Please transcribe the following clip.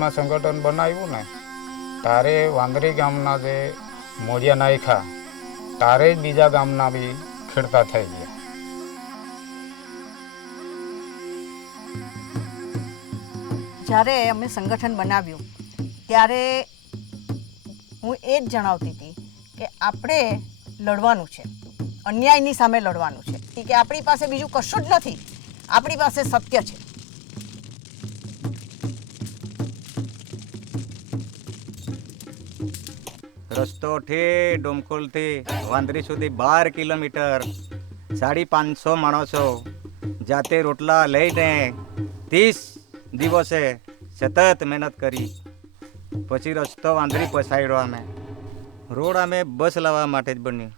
માં સંગઠન બનાવ્યું ને તારે વાંદરી ગામના જે મોડિયા નાખ્યા તારે જ બીજા ગામના બી ખેડતા થઈ ગયા. જ્યારે અમે સંગઠન બનાવ્યું ત્યારે હું એ જ જણાવતી હતી કે આપણે લડવાનું છે, અન્યાયની સામે લડવાનું છે કે આપણી પાસે બીજું કશું જ નથી, આપણી પાસે સત્ય છે. રસ્તોથી ડોમકોલથી વાંદરી સુધી 12 કિલોમીટર 550 માણસો જાતે રોટલા લઈને 30 દિવસે સતત મહેનત કરી પછી રસ્તો વાંદરી પસાડ્યો. અમે રોડ અમે બસ લાવવા માટે જ બન્યું.